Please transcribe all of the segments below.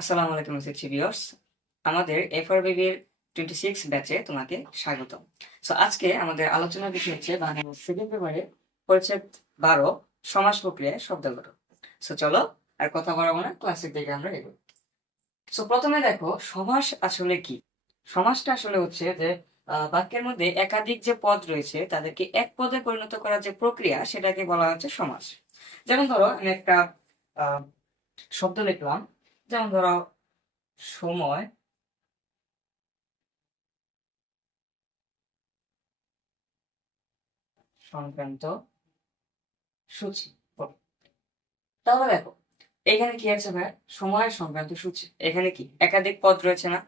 আসসালামু আলাইকুম ভিউয়ার্স, আমাদের এফআরবিবি এর 26 ব্যাচে তোমাকে স্বাগত। সো আজকে আমাদের আলোচনার বিষয় হচ্ছে বাংলা সেকেন্ড পেপারে পরিচ্ছেদ 12 সমাস প্রক্রিয়ায় শব্দ গঠন। সো চলো আর কথা বাড়াবো না, ক্লাসের দিকে আমরা এগোই। সো প্রথমে দেখো সমাস আসলে কি। সমাসটা আসলে হচ্ছে যে বাক্যের মধ্যে একাধিক যে পদ রয়েছে তাদেরকে এক পদে পরিণত করার যে প্রক্রিয়া সেটাকে বলা হচ্ছে সমাস। যেমন ধরো আমি একটা আহ শব্দ লিখলাম, যেমন ধরো সময় সংক্রান্ত সূচি। তাহলে দেখো এখানে কি আছে ভাই, সময় সংক্রান্ত সূচি, এখানে কি একাধিক পদ রয়েছে না?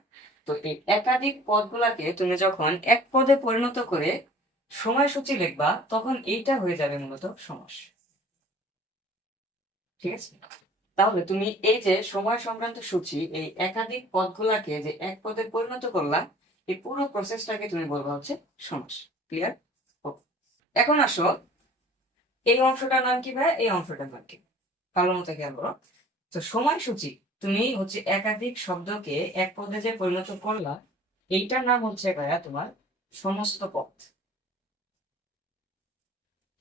তো এই একাধিক পদগুলাকে তুমি যখন এক পদে পরিণত করে সময়সূচি লিখবা তখন এইটা হয়ে যাবে মূলত সমাস। ঠিক আছে, তাহলে তুমি এই যে সময় সংক্রান্ত সূচি এই একাধিক পদগুলাকে যে এক পদে পরিণত করলা, এই পুরো প্রসেসটাকে তুমি বলবা হচ্ছে সমাস। ক্লিয়ার? এখন আসো, এই অংশটার নাম কি ভাই? এই অংশটার নাম কি? ভালো মতো খেয়াল করো। তো সময়সূচি, তুমি হচ্ছে একাধিক শব্দকে এক পদে যে পরিণত করলা, এইটার নাম হচ্ছে ভাইয়া তোমার সমস্ত পদ।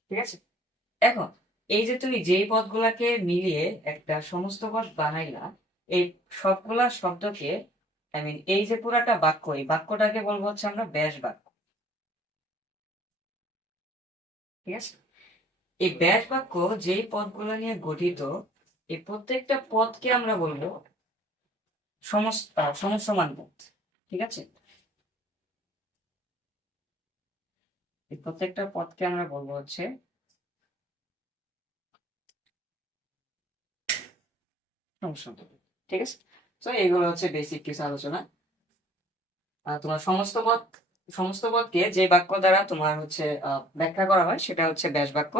ঠিক আছে, এখন এই যে তুমি যেই পদগুলাকে মিলিয়ে একটা সমস্ত পদ বানাইলা, এই সবগুলা শব্দকে এই যে পুরাটা বাক্য, এই বাক্যটাকে বলবো হচ্ছে আমরা ব্যাস বাক্য। ঠিক আছে, এই ব্যাস বাক্য যেই পদগুলো নিয়ে গঠিত, এই প্রত্যেকটা পদকে আমরা বলবো সমসমান পদ। ঠিক আছে, এই প্রত্যেকটা পদকে আমরা বলবো হচ্ছে সমসমান পদ। ঠিক আছে, তো এইগুলো হচ্ছে বেসিক কিছু আলোচনা। তোমার সমস্ত পদকে যে বাক্য দ্বারা তোমার হচ্ছে ব্যাখ্যা করা হয় সেটা হচ্ছে ব্যাস বাক্য।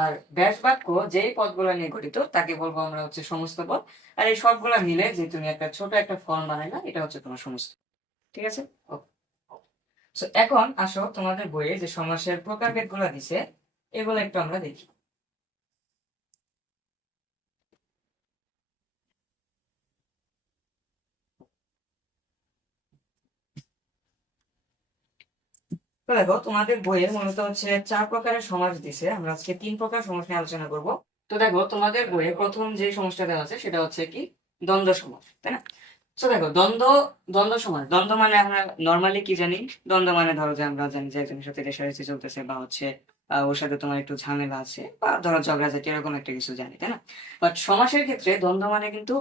আর ব্যাস বাক্য যেই পদগুলো নিয়ে গঠিত তাকে বলবো আমরা হচ্ছে সমস্ত পদ। আর এই সবগুলা মিলে যে তুমি একটা ছোট একটা ফর্ম বানাইলা, এটা হচ্ছে তোমার সমস্ত। ঠিক আছে, তো এখন আসো তোমাদের বইয়ে যে সমাসের প্রকারভেদ গুলা দিছে এগুলো একটু আমরা দেখি। তো দেখো তোমাদের বইয়ে মূলত হচ্ছে 4 প্রকারের সমাস দিছে, আমরা আজকে 3 প্রকার সমাস নিয়ে আলোচনা করব। তো দেখো তোমাদের বইয়ে প্রথম যে সমাসটা দেওয়া আছে সেটা হচ্ছে কি দ্বন্দ্ব সমাস, তাই না? তো দেখো দ্বন্দ্ব সমাস, দ্বন্দ্ব মানে আমরা নর্মালি কি জানি? দ্বন্দ্ব মানে ধরো যে আমরা জানি যে একজনের সাথে রেষারেষি চলতেছে বা হচ্ছে ওর সাথে তোমার একটু ঝামেলা আছে বা ধরো ঝগড়াঝাটি, এরকম একটা কিছু জানি, তাই না? বাট সমাসের ক্ষেত্রে দ্বন্দ্ব মানে কিন্তু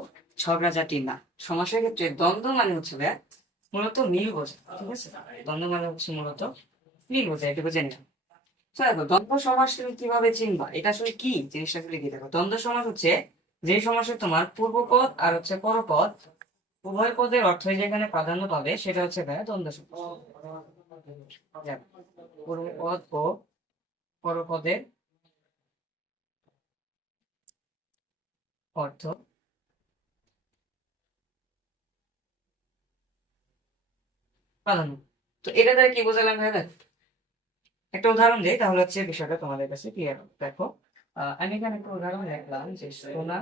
ঝগড়াঝাটি না। সমাসের ক্ষেত্রে দ্বন্দ্ব মানে হচ্ছে ভাইয়া মূলত মিল বোঝা। ঠিক আছে, দ্বন্দ্ব মানে হচ্ছে মূলত মিল বোঝা, এটুকু জেনে নাও। তো দেখো দ্বন্দ্ব সমাস তুমি কিভাবে চিনবা, এটা আসলে কি জিনিসটা আসলে কি? দেখো দ্বন্দ্ব সমাস হচ্ছে যে সমাসে তোমার পূর্বপদ আর হচ্ছে পরপদ উভয় পদের অর্থই যেখানে প্রাধান্য পাবে সেটা হচ্ছে ভাইয়া দ্বন্দ্ব সমাস। দেখো, পূর্বপদ ও পরপদের অর্থ প্রাধান্য। তো এটা দ্বারা কি বোঝালাম ভাইয়া? দেখো একটা উদাহরণ দিই, তাহলে হচ্ছে বিষয়টা তোমাদের কাছে ক্লিয়ার হবে। দেখো আমি এখানে একটা উদাহরণ দেখলাম যে সোনা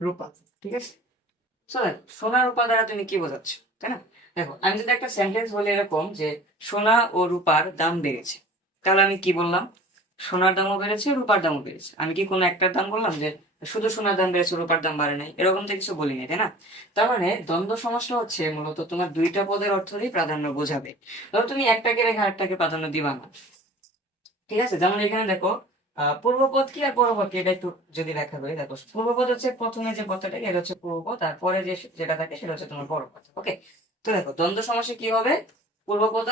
রূপা। ঠিক আছে, So, দেখো, সোনা রূপা দ্বারা তুমি কি বোঝাচ্ছ, তাই না? দেখো আমি যদি একটা সেন্টেন্স বলি এরকম যে সোনা ও রূপার দাম বেড়েছে, তাহলে আমি কি বললাম? সোনার দামও বেড়েছে, রূপার দামও বেড়েছে। আমি কি কোনো একটার দাম বললাম যে শুধু সোনার দাম বেড়েছে রূপার দাম বাড়ে নাই? এরকম তো কিছু বলিনি, তাই না? তার মানে দ্বন্দ্ব সমাসটা হচ্ছে মূলত তোমার দুইটা পদের অর্থই প্রাধান্য বোঝাবে। ধরো তুমি একটাকে রেখে আরেকটাকে প্রাধান্য দিবা না। ঠিক আছে, যেমন এখানে দেখো পূর্বপদ কি আর পরপদ কি, এটা একটু যদি ব্যাখ্যা করি। দেখো পূর্বপদ হচ্ছে প্রথমে যে পদটা এটা হচ্ছে পূর্বপদ, আর পরে যে যেটা থাকে সেটা হচ্ছে তোমার পরপদ। ওকে, তো দেখো দ্বন্দ্ব সমাসে কি হবে? পূর্বপদ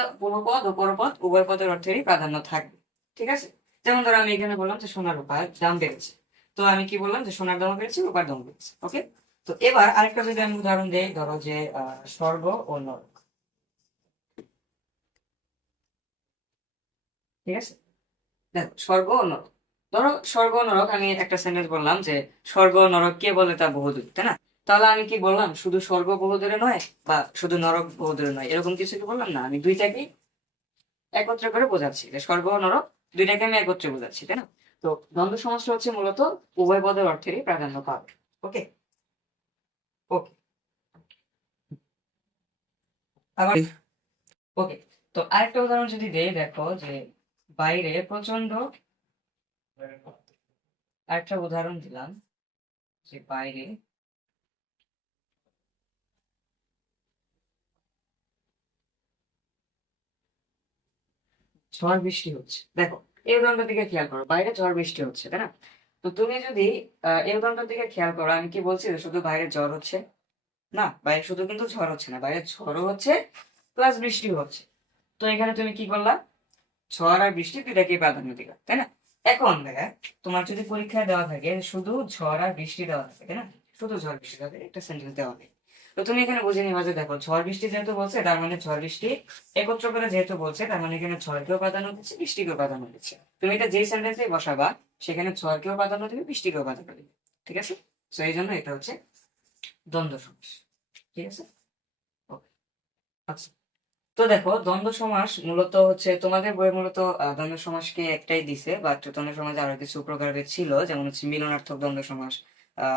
ও পরপদ উভয় পদের অর্থেরই প্রাধান্য থাকবে। ঠিক আছে, যেমন ধরো আমি এখানে বললাম যে সোনার রূপার দাম বেড়েছে, তো আমি কি বললাম যে সোনার দাম বেড়েছে, রূপার দাম বেড়েছে। ওকে, তো এবার আরেকটা যদি আমি উদাহরণ দিই, ধরো যে স্বর্গ ও নরক। ঠিক আছে, দেখো স্বর্গ ও নরক, ধরো স্বর্গ ও নরক, আমি একটা সেন্টেন্স বললাম যে স্বর্গ ও নরক কে বলে তা বহুদূর, তাই না? তাহলে আমি কি বললাম? শুধু স্বর্গ বহুদূরে নয় বা শুধু নরক বহুদূরে নয়, এরকম কিছু কি বললাম না? আমি দুইটাকেই একত্রে করে বোঝাচ্ছি যে স্বর্গ ও নরক দুইটাকে আমি একত্রে বোঝাচ্ছি, তাই না? তো দ্বন্দ্ব সমাসটা হচ্ছে মূলত উভয় পদের অর্থেরই প্রাধান্য পাবে। ওকে ওকে আবার ওকে। তো আরেকটা উদাহরণ যদি দেই, দেখো যে বাইরে প্রচন্ড, আরেকটা উদাহরণ দিলাম যে বাইরে ঝড় বৃষ্টি হচ্ছে। দেখো এই উদাহরণটার দিকে খেয়াল করো, বাইরে ঝড় বৃষ্টি হচ্ছে, তাই না? তো তুমি যদি এই উদাহরণটার দিকে খেয়াল করো, আমি কি বলছি যে শুধু বাইরে ঝড় হচ্ছে? না, বাইরে শুধু কিন্তু ঝড় হচ্ছে না, বাইরে ঝড়ও হচ্ছে প্লাস বৃষ্টিও হচ্ছে। তো এখানে তুমি কি করলা, ঝড় আর বৃষ্টি দুইটাকেই প্রাধান্য দিলা, তাই না? এখন দেখা, তোমার যদি পরীক্ষায় দেওয়া থাকে শুধু ঝড় আর বৃষ্টি দেওয়া থাকে, তাই না? শুধু ঝড় বৃষ্টি থাকে, একটা সেন্টেন্স দেওয়া নেই। তো তুমি এখানে বুঝে নিবা যে দেখো ঝড় বৃষ্টি যেহেতু বলছে, তার মানে ঝড় বৃষ্টি একত্র করে যেহেতু বলছে, তার মানে এখানে ঝড়কেও প্রাধান্য দিচ্ছে, বৃষ্টিকেও প্রাধান্য দিচ্ছে। তুমি এটা যেই সেন্টেন্সে বসাবা সেখানে ঝড়কেও প্রাধান্য দিবে, বৃষ্টিকেও প্রাধান্য দিবে। ঠিক আছে? তো এই জন্য এটা হচ্ছে দ্বন্দ্ব সমাস। ঠিক আছে? Okay. আচ্ছা, তো দেখো দ্বন্দ্ব সমাস মূলত হচ্ছে তোমাদের বইয়ে মূলত দ্বন্দ্ব সমাসকে একটাই দিছে, বাট দ্বন্দ্ব সমাজে আরো কিছু প্রকারভেদ ছিল, যেমন হচ্ছে মিলনার্থক দ্বন্দ্ব সমাস,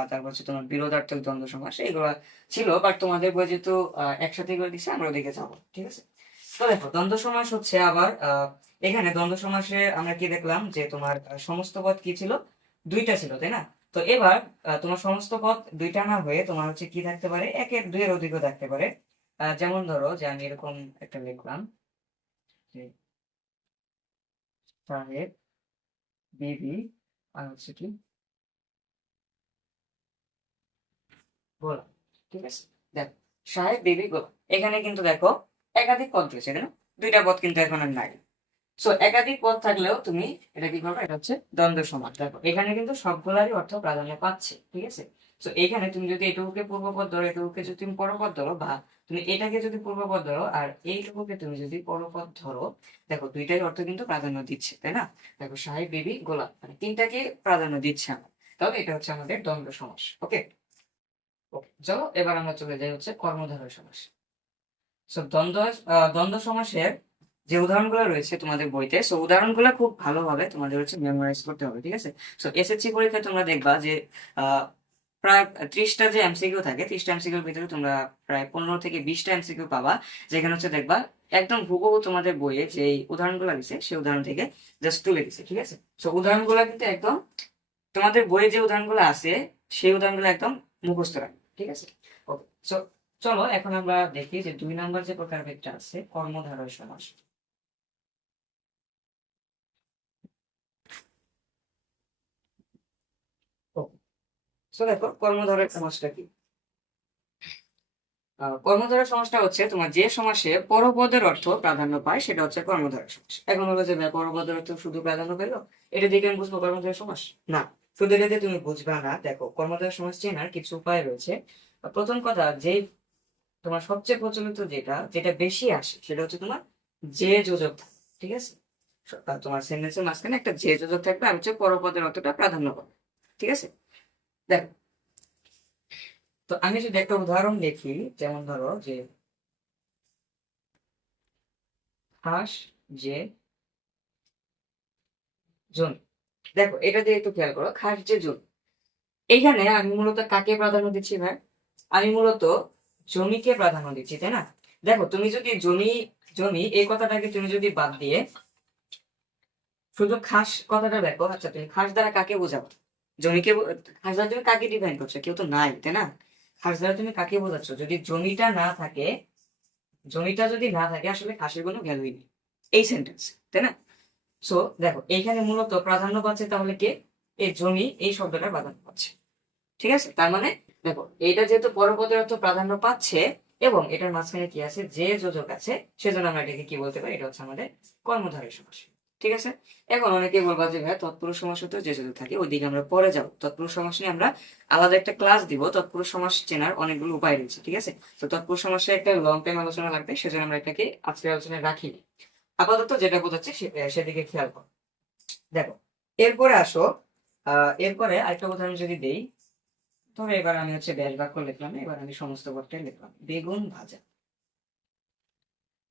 তারপর হচ্ছে তোমার বিরোধার্থক দ্বন্দ্ব সমাস, এগুলো ছিল। বাট তোমাদের বই যেহেতু একসাথে এগুলো দিছে, আমরা ওদিকে যাবো। ঠিক আছে? তো দেখো দ্বন্দ্ব সমাস হচ্ছে আবার এখানে দ্বন্দ্ব সমাসে আমরা কি দেখলাম যে তোমার সমস্ত পদ কি ছিল, দুইটা ছিল, তাই না? তো এবার তোমার সমস্ত পদ দুইটা না হয়ে তোমার হচ্ছে কি থাকতে পারে, একের দুইয়ের অধিকও থাকতে পারে। যেমন ধরো যে আমি এরকম একটা লিখলাম যে সাহেব, বিবি, আর হচ্ছে কি গোলাম। ঠিক আছে? দেখো সাহেব, বিবি, গোলাম, এখানে কিন্তু দেখো একাধিক পদ রয়েছে, তাই না? দুইটা পদ কিন্তু এখন আর নাই। সো একাধিক পদ থাকলেও তুমি এটা কি করবে, এটা হচ্ছে দ্বন্দ্ব সমাস। দেখো এখানে কিন্তু সবগুলারই অর্থ প্রাধান্য পাচ্ছে। ঠিক আছে? তো এখানে তুমি যদি এটুকুকে পূর্বপদ ধরো, এটুকুকে যদি তুমি পরপদ ধরো, বা তুমি এটাকে যদি পূর্বপদ ধরো আর এইটুকুকে তুমি যদি পরপদ ধরো, দেখো দুইটাই অর্থ কিন্তু প্রাধান্য দিচ্ছে, তাই না? দেখো সাহেব, বিবি, গোলাপ, মানে তিনটাকে প্রাধান্য দিচ্ছে আমার। তাহলে এটা হচ্ছে আমাদের দ্বন্দ্ব সমাস। ওকে ওকে, চলো এবার আমরা চলে যাই হচ্ছে কর্মধারয় সমাস। সো দ্বন্দ্ব সমাসের যে উদাহরণগুলো রয়েছে তোমাদের বইতে, সো উদাহরণগুলো খুব ভালোভাবে তোমাদের হচ্ছে মেমোরাইজ করতে হবে। ঠিক আছে? সো এসএসসি পরীক্ষায় তোমরা দেখবা যে আহ, প্রায় 30টা যে এমসিকিউ থাকে, 30টা এমসিকিউর ভিতরে তোমরা প্রায় 15 থেকে 20টা এমসিকিউ পাবা, যেখানে হচ্ছে দেখবা একদম হুবহু তোমাদের বইয়ে যে উদাহরণগুলো দিছে সেই উদাহরণ থেকে জাস্ট তুলে দিছে। ঠিক আছে? সো উদাহরণগুলো কিন্তু একদম তোমাদের বইয়ে যে উদাহরণগুলো আছে সেই উদাহরণগুলো একদম মুখস্থ রাখবে। ঠিক আছে? ওকে, সো চলো এখন আমরা দেখি যে 2 নাম্বার যে প্রকারভেদটা আছে, কর্মধারয় সমাস। সো দেখো কর্মধারয় সমাসটা কি। কর্মধারয় সমাসটা হচ্ছে তোমার যে সমাসে পরপদের অর্থ প্রাধান্য পায় সেটা হচ্ছে কর্মধারয় সমাস। এখন হলো যে ভাই পরপদের অর্থ শুধু প্রাধান্য পেলো, এটা দেখে আমি বুঝবো কর্মধারয় সমাস? না, শুধু এটা দিয়ে তুমি বুঝবা না। দেখো কর্মধারয় সমাস চেনার কিছু উপায় রয়েছে। প্রথম কথা, যে তোমার সবচেয়ে প্রচলিত যেটা যেটা বেশি আসে সেটা হচ্ছে তোমার যে যোজক থাকে। ঠিক আছে? তোমার সেন্টেন্সের মাঝখানে একটা যে যোজক থাকবে আর হচ্ছে পরপদের অতটা প্রাধান্য পাবে। ঠিক আছে? দেখো, তো আমি যদি একটা উদাহরণ দেখি, যেমন ধরো যে হাঁস, যে জন। দেখো এটা দিয়ে একটু খেয়াল করো, খাস যে জন, এইখানে আমি মূলত কাকে প্রাধান্য দিচ্ছি ভাই? আমি মূলত জমিকে প্রাধান্য দিচ্ছি, তাই না? দেখো তুমি যদি জমি জমি এই কথাটাকে তুমি যদি বাদ দিয়ে শুধু খাস কথাটা দেখো, আচ্ছা তুমি খাস দ্বারা কাকে বোঝাবো? জমিকে খাস দ্বারা তুমি কাকে ডিফাইন করছো? কেউ তো নাই, তাই না? খাস দ্বারা তুমি কাকে বোঝাচ্ছ? যদি জমিটা না থাকে, জমিটা যদি না থাকে আসলে খাসের কোনো ভ্যালুই নেই এই সেন্টেন্স, তাই না? সো দেখো এইখানে মূলত প্রাধান্য পাচ্ছে তাহলে কে? এই জমি, এই শব্দটা প্রাধান্য পাচ্ছে। ঠিক আছে? তার মানে দেখো এটা যেহেতু পরপদের অর্থ প্রাধান্য পাচ্ছে এবং এটার মাঝখানে কি আছে, যে যোজক আছে, সেজন্য আমরা এটাকে কি বলতে পারি, এটা হচ্ছে আমাদের কর্মধারয় সমাস। ঠিক আছে? এখন অনেকে বলবা যে ভাই তৎপুরুষ সমাস তো যে যোজক থাকে, ওইদিকে আমরা পরে যাবো। তৎপুরুষ সমাস নিয়ে আমরা আলাদা একটা ক্লাস দিব। তৎপুরুষ সমাস চেনার অনেকগুলো উপায় রয়েছে। ঠিক আছে? তো তৎপুরুষ সমাসে একটা লং টাইম আলোচনা লাগবে, সেজন্য আমরা এটাকে আজকের আলোচনায় রাখি। আপাতত যেটা বোঝাচ্ছে সেদিকে খেয়াল করো। দেখো এরপরে আসো, এরপরে আরেকটা উদাহরণ যদি দেই, তবে এবার আমি হচ্ছে ব্যাস বাক্য লিখলাম না, এবার আমি সমস্ত পদটাই লিখলাম, বেগুন ভাজা।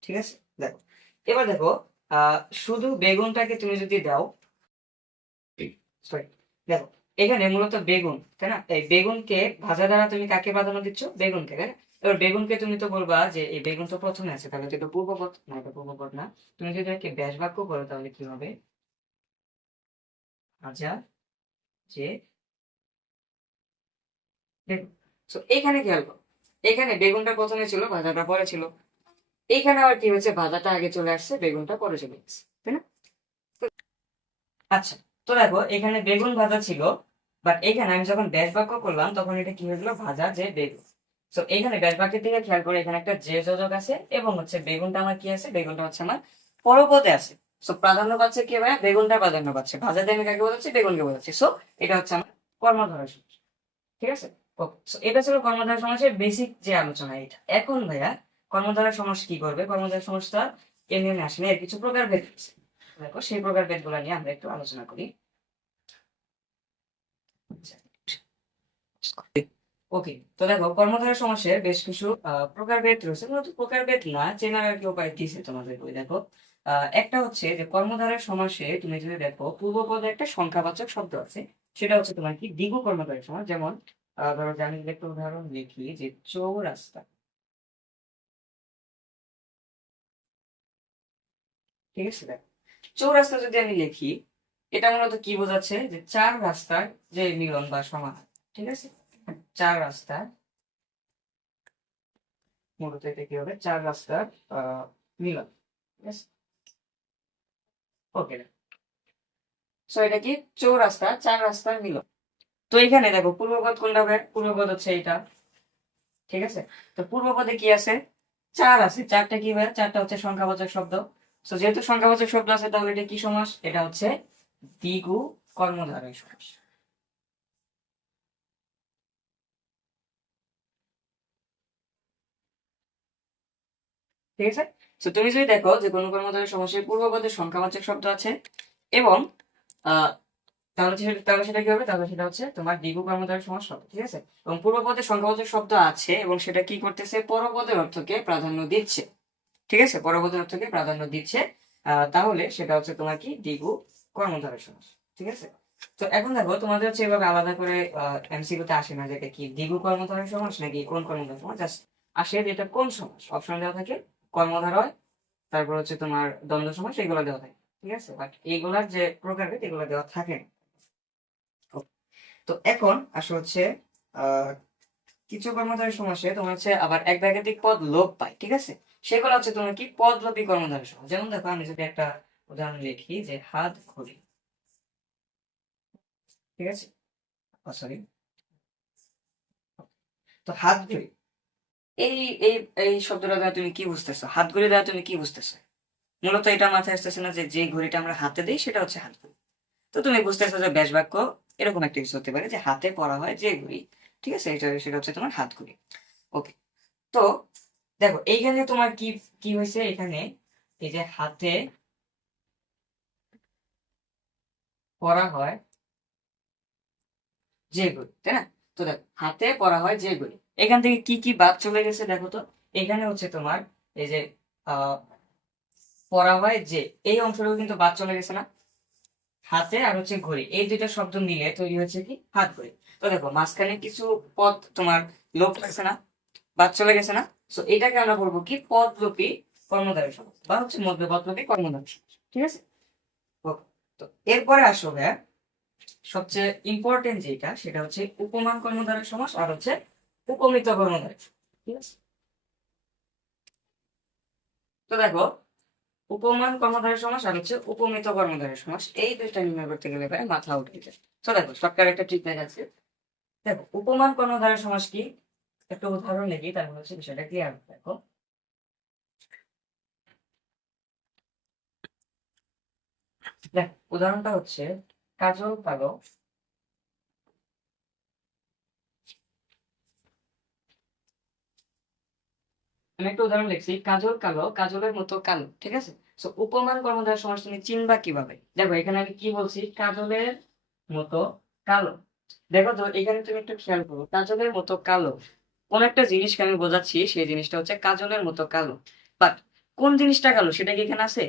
ঠিক আছে? দেখো এবার দেখো শুধু বেগুনটাকে তুমি যদি দাও, সরি, দেখো এখানে মূলত বেগুন, তাই না? এই বেগুনকে ভাজা দ্বারা তুমি কাকে প্রাধান্য দিচ্ছ? বেগুনকে, তাই না? এবার বেগুনকে তুমি তো বলবা যে এই বেগুন তো প্রথমে আছে, তাহলে তো এটা পূর্বপদ না, এটা পূর্বপদ না। তুমি যদি এটাকে ব্যাস বাক্য করো তাহলে কি হবে? ভাজা যে বেগুন। তো এখানে খেয়াল করো, এখানে বেগুনটা প্রথমে ছিল, ভাজাটা পরে ছিল। এইখানে আবার কি হচ্ছে, ভাজাটা আগে চলে আসছে, বেগুনটা পরে চলে গেছে, তাই না? আচ্ছা, তো দেখো এখানে বেগুন ভাজা ছিল, বাট এখানে আমি যখন ব্যাস বাক্য করলাম তখন এটা কি হয়ে গেলো, ভাজা যে বেগুন। তো এখানে ব্যাস বাক্যের দিকে খেয়াল করে, এখানে একটা যে যোজক আছে এবং হচ্ছে বেগুনটা আমার কি আছে, বেগুনটা হচ্ছে আমার পরপদে আছে। সো প্রাধান্য পাচ্ছে কি ভাইয়া? বেগুনটা প্রাধান্য পাচ্ছে। ভাজা দিয়ে আমি কাকে বোঝাচ্ছি? বেগুনকে বোঝাচ্ছি। সো এটা হচ্ছে আমার কর্মধারয় সমাস। ঠিক আছে, ওকে। সো এটা ছিল কর্মধারয় সমাসের বেসিক যে আলোচনা। এটা এখন ভাইয়া কর্মধারয় সমাস কি করবে? কর্মধারয় সমাসটা এমনি এমনি আসলে এর কিছু প্রকারভেদ আছে। দেখো সেই প্রকারভেদ গুলা নিয়ে আমরা একটু আলোচনা করি। ওকে, তো দেখো কর্মধারয় সমাসের বেশ কিছু প্রকারভেদ রয়েছে, মূলত প্রকারভেদ না, চেনার আর কি উপায় দিয়েছে তোমাদের বই। দেখো একটা হচ্ছে যে কর্মধারয় সমাসে তুমি যদি দেখো পূর্বপদে একটা সংখ্যাবাচক শব্দ আছে, সেটা হচ্ছে তোমার কি দ্বিগু কর্মধারয় সমাস। যেমন ধরো যে আমি যদি একটা উদাহরণ লিখি যে চৌরাস্তা, ঠিক আছে? দেখো চৌরাস্তা যদি আমি লিখি, এটা মূলত কি বোঝাচ্ছে? যে চার রাস্তার যে মিলন বা সমাহার। ঠিক আছে, চার রাস্তার, মূলত এটা কি হবে, চার রাস্তার মিলন। ঠিক আছে, ওকে। সো এটা কি চৌরাস্তা, চার রাস্তার মিলন। তো এখানে দেখো পূর্বপদ কোনটা হবে? পূর্বপদ হচ্ছে এটা, ঠিক আছে? তো পূর্বপদে কি আছে? চার আছে। চারটা কি হয়? চারটা হচ্ছে সংখ্যাবাচক শব্দ। তো যেহেতু সংখ্যাবাচক শব্দ আছে তাহলে এটা কি সমাস? এটা হচ্ছে দ্বিগু কর্মধারয় সমাস। ঠিক আছে, তো তুমি যদি দেখো যে কোনো কর্মধারয় সমাসের পূর্বপদে সংখ্যাবাচক শব্দ আছে এবং আহ তাহলে সেটা কি হবে? তাহলে সেটা হচ্ছে তোমার দ্বিগু কর্মধারয় সমাস হবে। ঠিক আছে, এবং পূর্বপদে সংখ্যাবাচক শব্দ আছে এবং সেটা কি করতেছে? পরপদের অর্থকে প্রাধান্য দিচ্ছে। ঠিক আছে, পরপদের অর্থকে প্রাধান্য দিচ্ছে। তাহলে সেটা হচ্ছে তোমার কি দ্বিগু কর্মধারয় সমাস। ঠিক আছে, তো এখন দেখো তোমাদের হচ্ছে এভাবে আলাদা করে এমসিকিউ তে আসে না যে এটা কি দ্বিগু কর্মধারয় সমাস নাকি কোন কর্মধারয় সমাস, জাস্ট আসে যে এটা কোন সমাস। অপশন দেওয়া থাকে কর্মধারয়, তারপর হচ্ছে তোমার দ্বন্দ্ব সমাস, এগুলো দেওয়া থাকে। ঠিক আছে, বাট এইগুলার যে প্রকারভেদ এগুলো দেওয়া থাকে না। তো এখন আসলে হচ্ছে আহ কিছু কর্মধারয় সমাসে তোমার হচ্ছে আবার এক বা একাধিক পদ লোপ পায়। ঠিক আছে, সেগুলো হচ্ছে তোমার কি পদলোপী কর্মধারয় সমাস। যেমন দেখো আমি যদি একটা উদাহরণ লিখি যে হাত ঘড়ি, ঠিক আছে, সরি, তো হাত ঘড়ি, এই এই এই শব্দটা দ্বারা তুমি কি বুঝতেছো? হাত ঘড়ি দ্বারা তুমি কি বুঝতেছো? মূলত এটা মাথায় আসতেছে না যে যে ঘড়িটা আমরা হাতে দিই সেটা হচ্ছে হাত ঘড়ি। তো তুমি বুঝতেছো যে ব্যাস বাক্য এরকম একটা কিছু হতে পারে যে হাতে পরা হয় যে ঘড়ি, ঠিক আছে, সেটা হচ্ছে তোমার হাত ঘড়ি। ওকে, তো দেখো এইখানে তোমার কি কি হয়েছে? এখানে এই যে হাতে পরা হয় যে ঘড়ি, তাই না? তো দেখো হাতে পরা হয় যে ঘড়ি, এখান থেকে কি কি বাদ চলে গেছে দেখো তো। এখানে হচ্ছে তোমার এই যে আহ পরা হয় যে, এই অংশটুকু কিন্তু বাদ চলে গেছে না? হাতে আর হচ্ছে ঘড়ি, এই দুইটা শব্দ মিলে তৈরি হচ্ছে কি হাত ঘড়ি। তো দেখো মাঝখানে কিছু পদ তোমার লোপ লাগছে না, বাদ চলে গেছে না? তো এটাকে আমরা বলবো কি পদলোপী কর্মধারয় সমাস বা হচ্ছে মধ্যে পদলোপী কর্মধারয় সমাস। ঠিক আছে, Okay. তো এরপরে আসো ভাইয়া সবচেয়ে ইম্পর্টেন্ট যেটা, সেটা হচ্ছে উপমান কর্মধারয় সমাস আর হচ্ছে উপমিত কর্মধারয় সমাস। ঠিক আছে, তো দেখো উপমান কর্মধারয় সমাস আর হচ্ছে উপমিত কর্মধারয় সমাস, এই দুইটা নির্ণয় করতে গেলে ভাই মাথা উঠে যায়। তো দেখো সরকার একটা ট্রিক দেখাচ্ছে। দেখো উপমান কর্মধারয় সমাস কি, একটা উদাহরণ লিখি, তারপর হচ্ছে বিষয়টা ক্লিয়ার। দেখো দেখ উদাহরণটা হচ্ছে কাজল কালো। আমি একটা উদাহরণ লিখছি, কাজল কালো, কাজলের মতো কালো। ঠিক আছে, তো উপমান কর্মধারয় সমাস তুমি চিনবা কিভাবে? দেখো এখানে আমি কি বলছি, কাজলের মতো কালো। দেখো তো এখানে তুমি একটু খেয়াল করো, কাজলের মতো কালো, কোন একটা জিনিসকে আমি বোঝাচ্ছি, সেই জিনিসটা হচ্ছে কাজলের মতো কালো। বাট কোন জিনিসটা কালো সেটা কি এখানে আছে?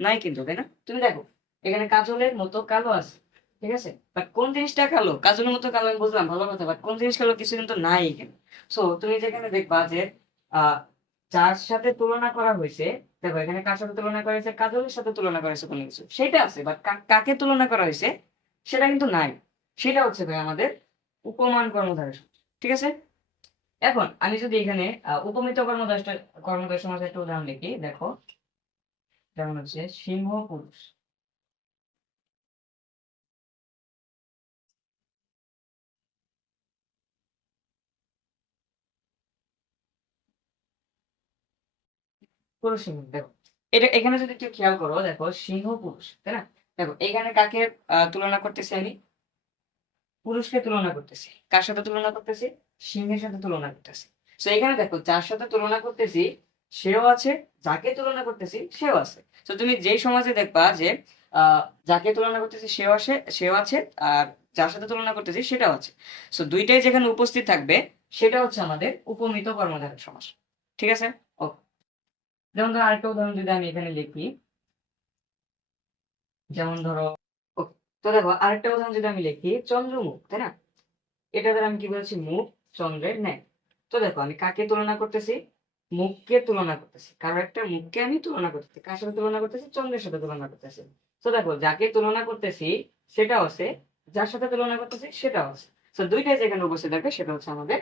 নাই কিন্তু, তাই না? তুমি দেখো এখানে কাজলের মতো কালো আছে, ঠিক আছে, বাট কোন জিনিসটা কালো, কাজলের মতো কালো আমি বুঝলাম ভালো কথা, বাট কোন জিনিস কালো কিছু কিন্তু নাই এখানে। সো তুমি যেখানে দেখবা যে আহ যার সাথে তুলনা করা হয়েছে, দেখো এখানে কার সাথে তুলনা করা হয়েছে, কাজলের সাথে তুলনা করা হয়েছে কোনো কিছু, সেটা আছে, বাট কাকে তুলনা করা হয়েছে সেটা কিন্তু নাই। সেটা হচ্ছে ভাই আমাদের উপমান কর্মধারয় সমাস। ঠিক আছে, এখন আমি যদি এখানে উপমিত কর্মধারয় সমাসের একটা উদাহরণ লিখি, দেখো যেমন হচ্ছে সিংহ পুরুষ। পুরুষ সিংহ, দেখো এটা এখানে যদি একটু খেয়াল করো, দেখো সিংহ পুরুষ, তাই না? দেখো এখানে কাকে তুলনা করতেছি আমি? পুরুষকে তুলনা করতেছি। কার সাথে তুলনা করতেছি? সিংহের সাথে তুলনা করতেছি। তো এখানে দেখো যার সাথে তুলনা করতেছি সেও আছে, যাকে তুলনা করতেছি সেও আছে। তো তুমি যেই সমাজে দেখবা যে আহ যাকে তুলনা করতেছি সেও আছে, আর যার সাথে তুলনা করতেছি সেটাও আছে। তো দুইটাই যেখানে উপস্থিত থাকবে সেটা হচ্ছে আমাদের উপমিত কর্মধারয় সমাস। ঠিক আছে, ও যেমন ধরো আরেকটা উদাহরণ যদি আমি এখানে লিখি, যেমন ধরো okay, তো দেখো আরেকটা উদাহরণ যদি আমি লিখি চন্দ্রমুখ, তাই না? এটা দ্বারা আমি কি বলছি, মুখ চন্দ্রের ন্যায়। তো দেখো আমি কাকে তুলনা করতেছি? মুখকে তুলনা করতেছি, কারো একটা মুখকে আমি তুলনা করতেছি, কার সাথে তুলনা করতেছি? চন্দ্রের সাথে তুলনা করতেছি। তো দেখো যাকে তুলনা করতেছি সেটাও আছে, যার সাথে তুলনা করতেছি সেটাও আছে। তো দুইটাই যেখানে উপস্থিত থাকবে সেটা হচ্ছে আমাদের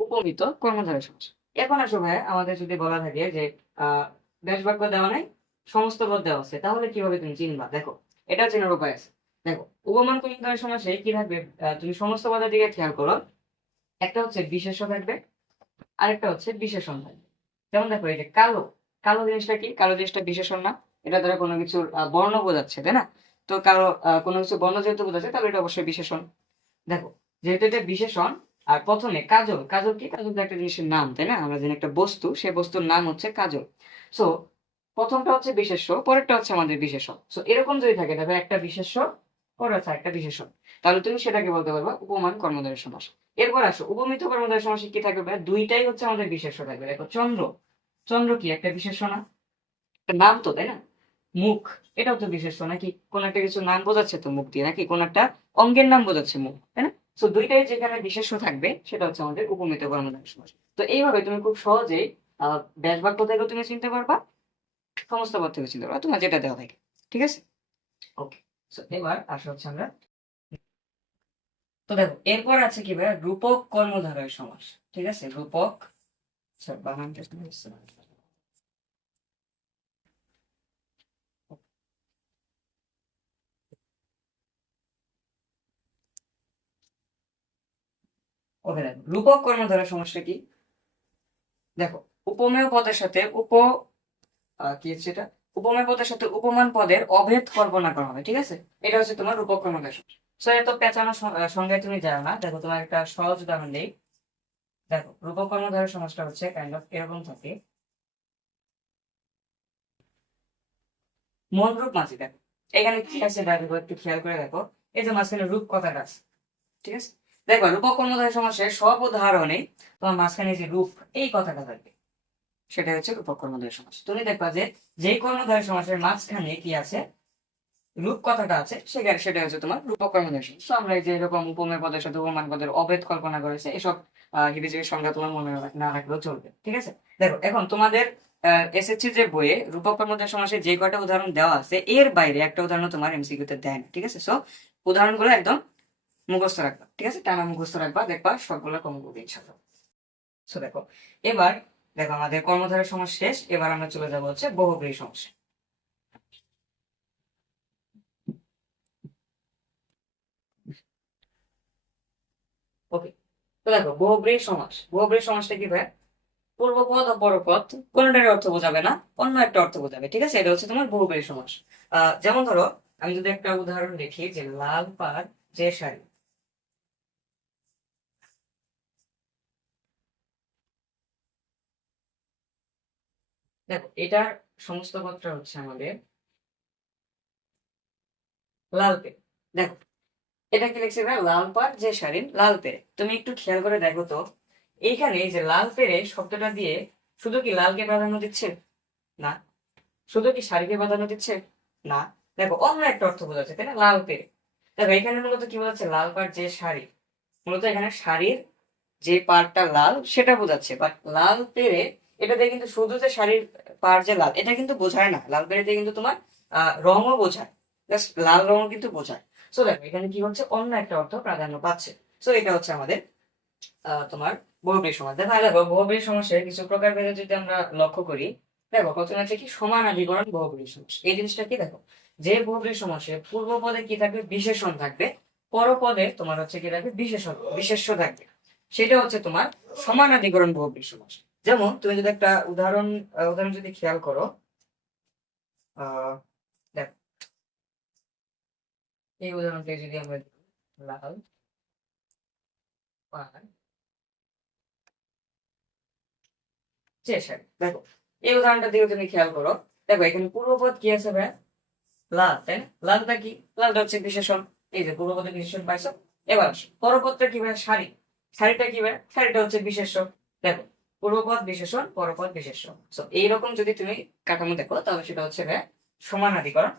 উপমিত কর্মধারয় সমাস। এখন আসো ভাই, আমাদের যদি বলা থাকে যে আহ ব্যাস বাক্য দেওয়া নাই, সমস্ত পদ দেওয়া আছে, তাহলে কিভাবে তুমি চিনবা? দেখো এটা চেনার উপায় আছে। দেখো উপমান কর্মধারয় সমাসে কি থাকবে, তুমি সমস্ত পদের দিকে খেয়াল করো, একটা হচ্ছে বিশেষ্য থাকবে, আরেকটা হচ্ছে বিশেষণ থাকবে। যেমন দেখো এই যে কালো, কালো জিনিসটা কি? কালো জিনিসটা বিশেষণ না, এটা দ্বারা কোনো কিছুর বর্ণ বোঝাচ্ছে, তাই না? তো কালো কোনো কিছু বর্ণ যেহেতু বোঝাচ্ছে তাহলে এটা অবশ্যই বিশেষণ। দেখো যেহেতু এটা বিশেষণ, আর প্রথমে কাজল, কাজল কি? কাজল তো একটা জিনিসের নাম, তাই না? আমরা জানি একটা বস্তু, সেই বস্তুর নাম হচ্ছে কাজল। সো প্রথমটা হচ্ছে বিশেষ্য, পরেরটা হচ্ছে আমাদের বিশেষণ। সো এরকম যদি থাকে, দেখো একটা বিশেষ্য পরে আছে একটা বিশেষণ, তাহলে তুমি সেটাকে বলতে পারবা উপমান কর্মধারয় সমাস। এরপর আসো উপমিত কর্মধারয় সমাসে কি থাকবে ভাই? দুইটাই হচ্ছে আমাদের বিশেষ্য থাকবে। দেখো চন্দ্র, চন্দ্র কি একটা বিশেষ্য না? একটা নাম তো, তাই না? মুখ, এটাও তো বিশেষ্য নাকি? কোন একটা কিছু নাম বোঝাচ্ছে তো মুখ দিয়ে, নাকি কোন একটা অঙ্গের নাম বোঝাচ্ছে মুখ, তাই না? তো দুইটাই যেখানে বিশেষ্য থাকবে সেটা হচ্ছে আমাদের উপমিত কর্মধারয় সমাস। তো এইভাবে তুমি খুব সহজেই ব্যাস বাক্য থেকেও তুমি চিনতে পারবা, সমস্ত পদ থেকে চিনতে পারবা, তোমার যেটা দেওয়া থাকে। ঠিক আছে, ওকে। তো এবার আসা হচ্ছে আমরা, তো দেখো এরপর আছে কি ভাই, রূপক কর্মধারয় সমাস। ঠিক আছে, রূপক, আচ্ছা বানানটা একটু মিশছে। ওকে, দেখো রূপক কর্মধারয় সমাসটা কি? দেখো উপমেয় পদের সাথে কি হচ্ছে এটা, উপমেয় পদের সাথে উপমান পদের অভেদ কল্পনা করা হবে। ঠিক আছে, এটা হচ্ছে তোমার রূপক কর্মধারয় সমাস। সো এত পেঁচানো সংজ্ঞায় তুমি যাও না, দেখো তোমার একটা সহজ উদাহরণ দেই। দেখো রূপক কর্মধারয় সমাসটা হচ্ছে কাইন্ড অফ এরকম থাকে, মন রূপ মাঝি। দেখো এখানে কি আছে দেখো, একটু খেয়াল করে দেখো, এই যে মাঝখানে রূপ কথাটা আছে। ঠিক আছে, দেখো রূপক কর্মধারয় সমাসের সব উদাহরণে তোমার মাঝখানে যে রূপ, এই কথাটা থাকবে, সেটা হচ্ছে রূপক কর্মধারয় সমাস। তুমি দেখবা যে যেই কর্মধারয় সমাসের মাঝখানে কি আছে, রূপ কথাটা আছে, সেটা হচ্ছে তোমার রূপক কর্মধারয় সমাস। তো আমরা এই যে এরকম উপমেয় পদের সাথে উপমান পদের অভেদ কল্পনা করেছে, এসব হিবিজিবি সংজ্ঞা তোমার মনে না রাখলেও চলবে। ঠিক আছে, দেখো এখন তোমাদের এসএসসি যে বইয়ে রূপক কর্মধারয় সমাসে যে কয়টা উদাহরণ দেওয়া আছে এর বাইরে একটা উদাহরণ তোমার এমসিকিউ তে দেয় না। ঠিক আছে, সো উদাহরণগুলো একদম মুখস্থ রাখবা। ঠিক আছে, টানা মুখস্থ রাখবা, দেখবা সবগুলো কম করবে ইনশাআল্লাহ। সো দেখো এবার, দেখো আমাদের কর্মধারয় সমাস শেষ, এবার আমরা চলে যাবো হচ্ছে বহুব্রীহি সমাসে। ওকে, তো দেখো বহুব্রীহি সমাস, বহুব্রীহি সমাসটা কি ভাই? পূর্বপদ ও পরপদ কোনটার অর্থ বোঝাবে না, অন্য একটা অর্থ বোঝাবে। ঠিক আছে, এটা হচ্ছে তোমার বহুব্রীহি সমাস। যেমন ধরো আমি যদি একটা উদাহরণ দেখি, যে লাল পাড় যে শাড়ি। দেখো এটার সমস্ত পদটা হচ্ছে আমাদের লাল পেড়ে। দেখো এটা কি লিখছে ভাই? লাল পাড় যে শাড়ি লাল পেড়ে। তুমি একটু খেয়াল করে দেখো তো, এইখানে এই যে লাল পেড়ে শব্দটা দিয়ে শুধু কি লালকে প্রাধান্য দিচ্ছে? না। শুধু কি শাড়িকে প্রাধান্য দিচ্ছে? না। দেখো অন্য একটা অর্থ বোঝাচ্ছে, তাই না? লাল পেড়ে। দেখো এখানে মূলত কি বোঝাচ্ছে, লাল পাড় যে শাড়ি, মূলত এখানে শাড়ির যে পাড়টা লাল সেটা বোঝাচ্ছে, বাট লাল পেরে এটা দিয়ে কিন্তু শুধু যে শাড়ির পাড় যে লাল এটা কিন্তু বোঝায় না, লাল পেরে দিয়ে কিন্তু তোমার রঙও বোঝায়, জাস্ট লাল রঙও কিন্তু বোঝায়। সো দেখো এখানে কি হচ্ছে, অন্য একটা অর্থ প্রাধান্য পাচ্ছে। সো এটা হচ্ছে আমাদের তোমার বহুব্রীহি সমাস। দেখো বহুব্রীহি সমাসের কিছু প্রকার ভেদে যদি আমরা লক্ষ্য করি, দেখো প্রথমে আছে কি সমানাধিকরণ বহুব্রীহি সমাস। এই জিনিসটা কি, দেখো যে বহুব্রীহি সমাসে পূর্ব পদে কি থাকবে, বিশেষণ থাকবে, পরপদে তোমার হচ্ছে কি থাকবে, বিশেষ্য থাকবে, সেটা হচ্ছে তোমার সমানাধিকরণ বহুব্রীহি সমাস। যেমন তুমি যদি একটা উদাহরণ যদি খেয়াল করো, আহ দেখো এই উদাহরণটা যদি আমরা দিই, লাল পাড় যে শাড়ি, দেখো এই উদাহরণটা দিকে তুমি খেয়াল করো, দেখো এখানে পূর্বপদ কি আছে ভাই, লাল, তাই না? লালটা কি, লালটা হচ্ছে বিশেষণ, এই যে পূর্বপদের বিশেষণ পাইছো। এবার আসো, পরপদটা কি ভাই, শাড়ি, শাড়িটা কি ভাই, শাড়িটা হচ্ছে বিশেষ্য। দেখো পূর্বপদ বিশেষণ, পরপদ বিশেষ্য। তো এইরকম যদি তুমি কাঠামো দেখো তাহলে সেটা হচ্ছে ভাই সমানাধিকরণ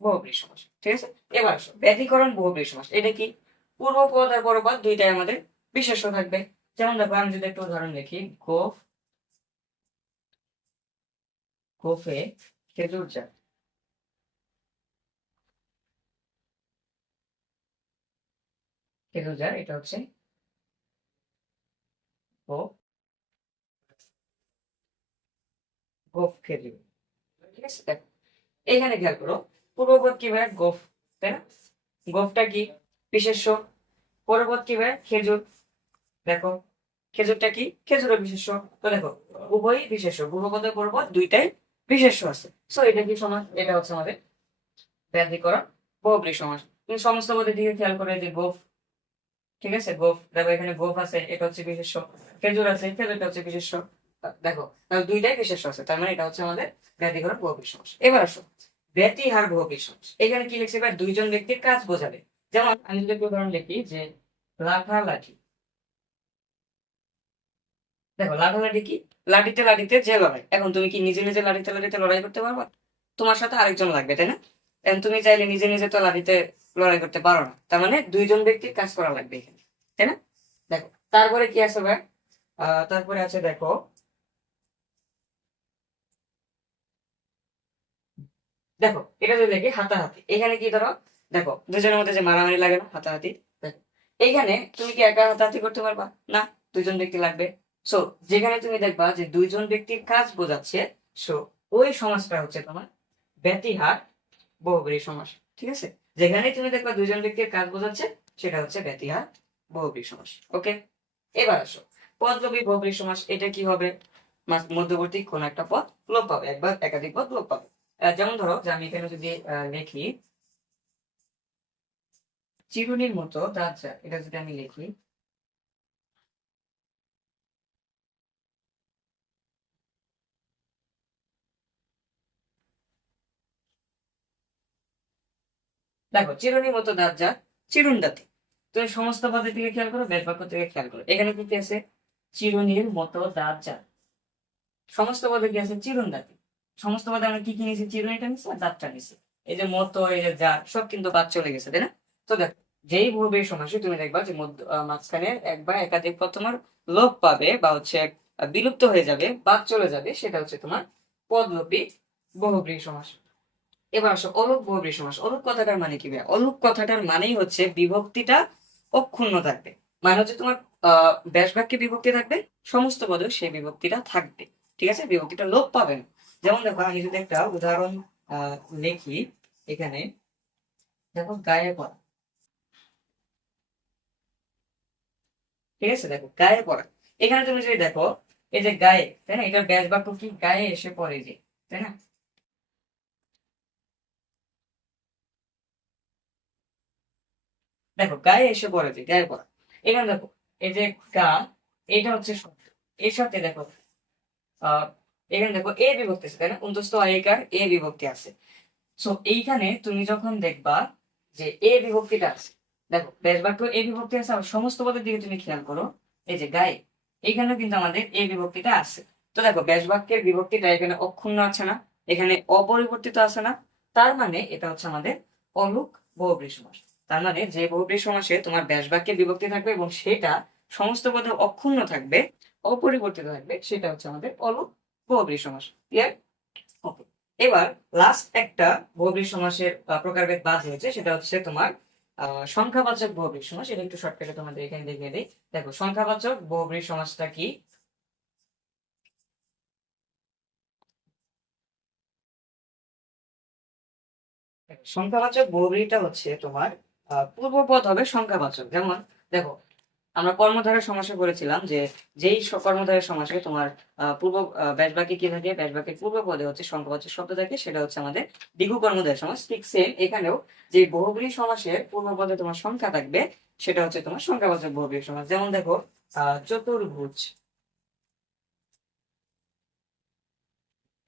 বহুব্রীহি সমাস, ঠিক আছে। এবার আসো ব্যতিকরণ বহুব্রীহি সমাস। এটা কি, পূর্বপদ আর পরপদ দুইটাই আমাদের বিশেষ্য থাকবে। যেমন দেখো আমি যদি একটা উদাহরণ লিখি, গোফে খেজুর যায়, খেজুর যায়, এটা হচ্ছে গোফ, গোফ খেজুর, ঠিক আছে। দেখো এখানে খেয়াল করো, পূর্বপদ কি ভাই, গোফ, তাই না? গোফটা কি, বিশেষ্য। পরপদ কি ভাই, খেজুর, দেখো খেজুরটা কি, খেজুরের বিশেষ্য। তো দেখো উভয়ই বিশেষ্য, পূর্বপদের পরপদ দুইটাই বিশেষ্য আছে। সো এটা কি সমাস, এটা হচ্ছে আমাদের ব্যতিকরণ বহুব্রীহি সমাস। তুমি সমস্ত পদের দিকে খেয়াল করে, যে গোফ, ঠিক আছে, গোফ, দেখো এখানে গোফ আছে, এটা হচ্ছে বিশেষ্য, খেজুর আছে, খেজুরটা হচ্ছে বিশেষ্য। দেখো তাহলে দুইটাই বিশেষ্য আছে, তার মানে এটা হচ্ছে আমাদের ব্যতিকরণ বহুব্রীহি সমাস। এবার আসো ব্যতিহার বহুব্রীহি সমাস। এখানে কি লিখছে ভাই, দুইজন ব্যক্তির কাজ বোঝাবে। যেমন আমি যদি একটা উদাহরণ লিখি, যে লাঠালাঠি, দেখো লাঠালাঠি কি, লাঠিতে লাঠিতে যে লড়াই। এখন তুমি কি নিজে নিজে লাঠিতে লাঠিতে লড়াই করতে পারবা, তোমার সাথে আরেকজন লাগবে, তাই না? এখন তুমি চাইলে নিজে নিজে তো লাঠিতে লড়াই করতে পারো না, তার মানে দুইজন ব্যক্তির কাজ করা লাগবে এখানে, তাই না? দেখো তারপরে কি আছে ভাই, তারপরে আছে দেখো, দেখো এটা যদি দেখি হাতাহাতি, এখানে কি ধরো, দেখো দুজনের মধ্যে যে মারামারি লাগে না, হাতাহাতি, দেখো এইখানে তুমি কি একা হাতাহাতি করতে পারবা না, দুইজন ব্যক্তি লাগবে। সো যেখানে তুমি দেখবা যে দুইজন ব্যক্তির কাজ বোঝাচ্ছে, সো ওই সমাজটা হচ্ছে তোমার ব্যতিহার বহুব্রীহি সমাস, ঠিক আছে। যেখানে তুমি দেখবা দুইজন ব্যক্তির কাজ বোঝাচ্ছে, সেটা হচ্ছে ব্যতিহার বহুব্রীহি সমাস। ওকে, এবার আসো পদলোপী বহুব্রীহি সমাস। এটা কি হবে, মধ্যবর্তী কোন একটা পদ লোপ পাবে, একবার একাধিক পদ লোপ পাবে। যেমন ধরো যে আমি এখানে যদি লিখি, চিরুনির মতো দাঁত যায়, এটা যদি আমি লিখি, দেখো চিরুনির মতো দাঁত যা, চিরুন দাঁতি। তুমি সমস্ত পদের দিকে খেয়াল করো, বেশ বাক্য থেকে খেয়াল করো, এখানে কি কি আছে, চিরুনির মতো দাঁত যা, সমস্ত পদে কি আছে, চিরুন দাঁতি। সমস্ত পদে আমরা কি কি নিয়েছি, চিরুনিটা নিচ্ছি আর দাঁতটা নিচ্ছি। এই যে মতো, এই যে যা, সব কিন্তু বাদ চলে গেছে, তাই না? তো দেখো যেই বহুব্রীহি সমাসে তুমি দেখবা যে মাঝখানে এক বা একাধিক পদ তোমার লোপ পাবে, বা হচ্ছে বিলুপ্ত হয়ে যাবে, বাদ চলে যাবে, সেটা হচ্ছে তোমার পদলোপী বহুব্রীহি সমাস। এবার আসো অলুক বহুব্রীহি সমাস। অলুক কথাটার মানে কি ভাই, অলুক কথাটার মানেই হচ্ছে বিভক্তিটা অক্ষুণ্ণ থাকবে, মানে হচ্ছে তোমার ব্যাস বাক্যে বিভক্তি থাকবে, সমস্ত পদেও সেই বিভক্তিটা থাকবে, ঠিক আছে, বিভক্তিটা লোপ পাবে না। যেমন দেখো আমি যদি একটা উদাহরণ লিখি, এখানে দেখো গায়ে পড়া, ঠিক আছে, দেখো গায়ে পড়া, এখানে তুমি যদি দেখো, এই যে গায়ে, তাই না, এটার ব্যাস বাক্য কি, গায়ে এসে পড়ে যে, তাই না? দেখো গায়ে এসে পড়ে যে, গায়ে পড়া, এখানে দেখো এই যে গা, এটা হচ্ছে শব্দ, এর সাথে দেখো আহ এখানে দেখো এ বিভক্তি আছে, তাই না, অন্তস্থ আয়িকার এ বিভক্তি আছে। সো এইখানে তুমি যখন দেখবা যে এ বিভক্তিটা আছে, দেখো ব্যাস বাক্য এ বিভক্তি আছে, আর সমস্ত পদের দিকে তুমি খেয়াল করো, এই যে গায়ে, এখানেও কিন্তু আমাদের এ বিভক্তিটা আছে। তো দেখো ব্যাস বাক্যের বিভক্তিটা এখানে অক্ষুণ্ণ আছে না, এখানে অপরিবর্তিত আছে না, তার মানে এটা হচ্ছে আমাদের অলুক বহুব্রীহি সমাস। তার মানে যে বহুব্রীহি সমাসে তোমার ব্যাস বাক্যে বিভক্তি থাকবে এবং সেটা সমস্ত পদে অক্ষুণ্ণ থাকবে, অপরিবর্তিত থাকবে, সেটা হচ্ছে আমাদের অলুক বহুব্রীহি সমাস। ক্লিয়ার? ওকে। এবার লাস্ট একটা বহুব্রীহি সমাসের প্রকারভেদ বাদ হয়েছে, সেটা হচ্ছে তোমার সংখ্যাবাচক বহুব্রীহি সমাস। এটা একটু শর্টকাটে তোমাদের এখানে দেখিয়ে দিই। দেখো, সংখ্যাবাচক বহুব্রীহি সমাসটা কি? সংখ্যাবাচক বহুব্রীহিটা হচ্ছে তোমার পূর্বপদ হবে সংখ্যাবাচক। যেমন দেখো, আমরা কর্মধারয় সমাসে করেছিলাম যে যেই কর্মধারয় সমাসে তোমার পূর্ব ব্যাস বাক্যে কি থাকে, ব্যাস বাক্যের পূর্ব পদে হচ্ছে সংখ্যাবাচক শব্দ থাকে, সেটা হচ্ছে আমাদের দ্বিগু কর্মধারয় সমাস। ঠিক সেম এখানেও যে বহুব্রীহি সমাসের পূর্ব পদে তোমার সংখ্যা থাকবে, সেটা হচ্ছে তোমার সংখ্যাবাচক বহুব্রীহি সমাস। যেমন দেখো, চতুর্ভুজ,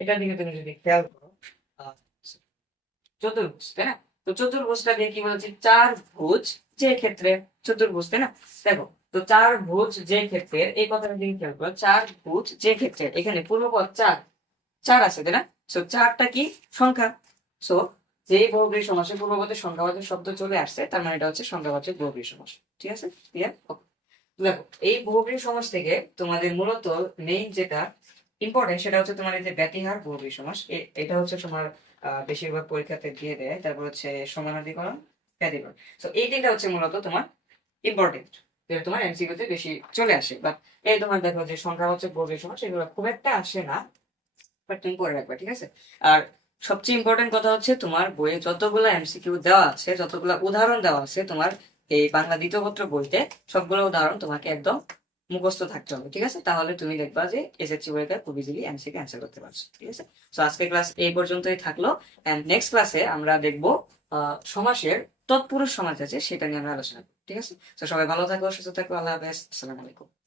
এটার দিকে তুমি যদি খেয়াল করো, আহ, চতুর্ভুজ, তাই না? তো চতুর্ভুজটা দিয়ে কি বলেছি, চার ভুজ যে ক্ষেত্রে চতুর্ভুজ, তাই না? দেখো, তো চার ভুজ যে ক্ষেত্রে, এই কথাটা দিকে খেয়াল করো, চার ভুজ যে ক্ষেত্রে, এখানে পূর্বপদ চার, চার আছে, তাই না? সো চারটা কি সংখ্যা। সো যে বহুব্রীহি সমাসে পূর্বপদে সংখ্যাবাচক শব্দ চলে আসছে, তার মানে এটা হচ্ছে সংখ্যাবাচক বহুব্রীহি সমাস। ঠিক আছে? ক্লিয়ার? দেখো, এই বহুব্রীহি সমাস থেকে তোমাদের মূলত মেইন যেটা ইম্পর্টেন্ট, সেটা হচ্ছে তোমার এই যে ব্যতিহার বহুব্রীহি সমাস। এটা হচ্ছে তোমার বেশিরভাগ পরীক্ষাতে দিয়ে দেয়। তারপর হচ্ছে সমানাধিকরণ, ব্যতিকরণ। তো এই তিনটা হচ্ছে মূলত তোমার ইম্পর্টেন্ট, যেটা তোমার এমসিকিউ তে বেশি চলে আসে। বাট এই তোমার দেখো যে সংখ্যাবাচক বহুব্রীহি সমাস, এগুলো খুব একটা আসে না, বাট তুমি পড়ে রাখবে। ঠিক আছে? আর সবচেয়ে ইম্পর্টেন্ট কথা হচ্ছে, তোমার বইয়ে যতগুলো এমসিকিউ দেওয়া আছে, যতগুলো উদাহরণ দেওয়া আছে তোমার এই বাংলা দ্বিতীয় পত্র বইতে, সবগুলো উদাহরণ তোমাকে একদম মুখস্থ থাকতে হবে। ঠিক আছে? তাহলে তুমি দেখবা যে এসএসসি পরীক্ষায় খুব ইজিলি এমসিকিউ অ্যান্সার করতে পারছো। ঠিক আছে? তো আজকের ক্লাস এই পর্যন্তই থাকলো, এন্ড নেক্সট ক্লাসে আমরা দেখবো সমাসের তৎপুরুষ সমাস আছে, সেটা নিয়ে আমরা আলোচনা করবো। ঠিক আছে? তো সবাই ভালো থাকো, সুস্থ থাকো, আল্লাহ হাফেজ, আসসালামু আলাইকুম।